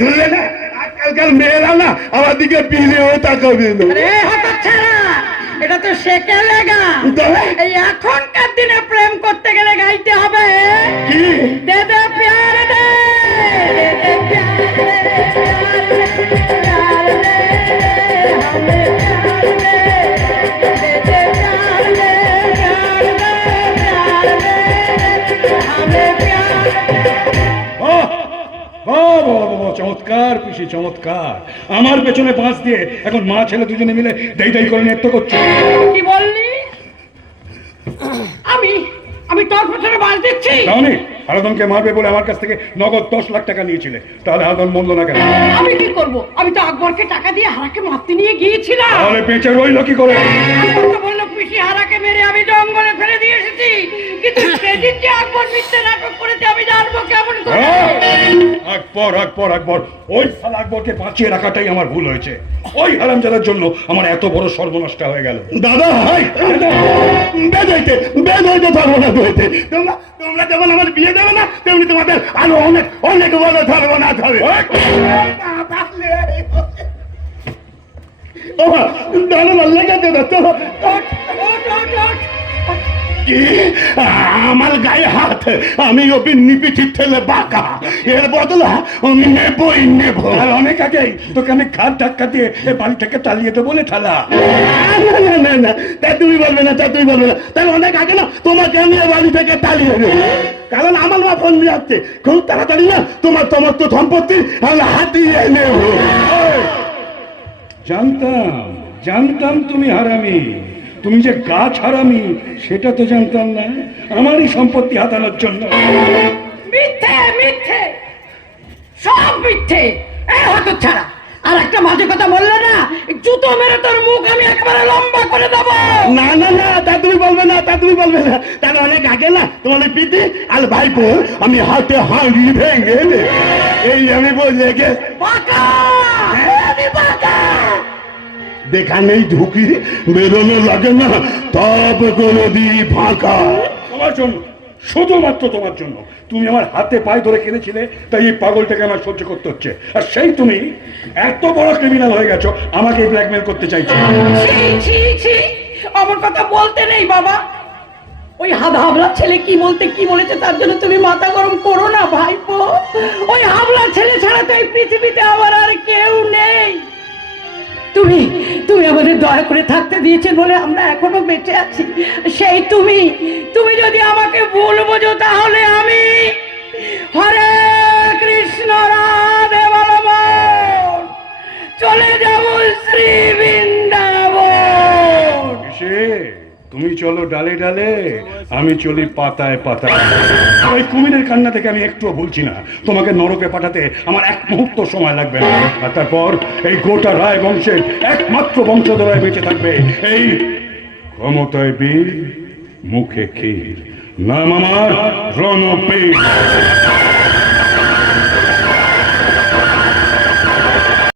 ধরলে না আজকালকার মেয়েরা না আমার দিকে পিলেও তাকাবে না। এটা তো শেখে লেগা। এই এখনকার দিনে প্রেম করতে গেলে গাইতে হবে। চমৎকার পিসি চমৎকার। আমার পেছনে বাঁশ দিয়ে এখন মা ছেলে দুজনে মিলে দেই দেই করে নৃত্য করছে। কি বললি? আমি আমি তোর পেছনে বাস দিচ্ছি। তাহলে হারাদনকে মারবে বলে আমার কাছ থেকে নগদ দশ লাখ টাকা নিয়েছিলে। তাহলে হারাদন মন্দ না কেন? আমি কি করব? আমি তো আকবরকে টাকা দিয়ে হারাকে মারতে নিয়ে গিয়েছিলাম। তাহলে বেঁচে রইল কি করে? বলল পিসি হারাকে মেরে আমি জঙ্গলে ফেলে দিয়ে এসেছি। কিন্তু সেদিন যে আকবর মিথ্যে নাটক করেছে আমি জানব কেমন করে। হ্যাঁ? আকবর আকবর আকবর। ওই সাল আকবরকে বাঁচিয়ে রাখাটাই আমার ভুল হয়েছে। ওই হারামজাদার জন্য আমার এত বড় সর্বনষ্ট হয়ে গেল। দাদা হাই বেদ হইতে বেদ হইতে না হইতে তোমরা তোমরা যেমন আমার বিয়ে দেবে না তেমনি তোমাদের আরও অনেক অনেক বড় ধরবো না ধরে ও দাদা ভালো লেগেছে না? চলো। কি? আমার গায়ে হাত আমি ওপি নিপিঠি ঠেলে বাঁকা। এর বদলা আমি নেবই নেব। আর অনেক আগেই তোকে আমি ঘাট ধাক্কা দিয়ে এ বাড়ি থেকে তাড়িয়ে দেবো বলে ঠালা। না না না না তা তুমি বলবে না তা তুমি বলবে না। অনেক আগে না তোমাকে আমি এ বাড়ি থেকে তাড়িয়ে দেবো। কারণ আমার মা ফোন দিয়ে আসছে খুব তাড়াতাড়ি না তোমার সমস্ত সম্পত্তি আমি হাতিয়ে নেব। জানতাম জানতাম তুমি হারামি। তুমি যে গাছ হারামি সেটা তো জানতাম না। আমারই সম্পত্তি হাতানোর জন্য। মিথ্যে মিথ্যে। সব মিথ্যে। এই হতো ছাড়া। আর একটা মাঝে কথা বললে না জুতো মেরে তোর মুখ আমি একেবারে লম্বা করে দেবো। না না না তা তুমি বলবে না তা তুমি বলবে না। তাহলে অনেক আগে না তোমার ওই পিতি আর ভাইপো আমি হাতে হাঁড়ি ভেঙে। এই আমি বলে গে বাঁকা! আমি বাঁকা! দেখানেই ঢুকি বেরোনো লাগে না তব করে দি ফাঁকা। তোমার জন্য শুধুমাত্র তোমার জন্য। তুমি আমার হাতে পায়ে ধরে কেঁদেছিলে তাই এই পাগলটাকে আমার সহ্য করতে হচ্ছে। আর সেই তুমি এত বড় ক্রিমিনাল হয়ে গেছো আমাকে ব্ল্যাকমেল করতে চাইছো। ছি ছি ছি আমার কথা বলতে নেই বাবা। ওই হাদা হাবলা ছেলে কি বলতে কি বলেছে তার জন্য তুমি মাথা গরম করো না ভাইপো। ওই হাবলা ছেলে ছাড়া তো এই পৃথিবীতে আমার আর কেউ নেই। তুমি দয়া করে থাকতে দিয়েছেন বলে আমরা এখনও বেঁচে আছি। সেই তুমি তুমি যদি আমাকে ভুল বোঝো তাহলে আমি তুমি চলো ডালে ডালে, আমি চলি পাতায় পাতায়। ওই কুমিরের কান্না থেকে আমি একটুও ভুলছি না। তোমাকে নরকে পাঠাতে আমার এক মুহূর্ত সময় লাগবে না। আর তারপর এই গোটা রায় বংশের একমাত্র বংশধরায় বেঁচে থাকবে। এই ক্ষমতায় বীর, মুখে ক্ষীর। নাম আমার রণবীর।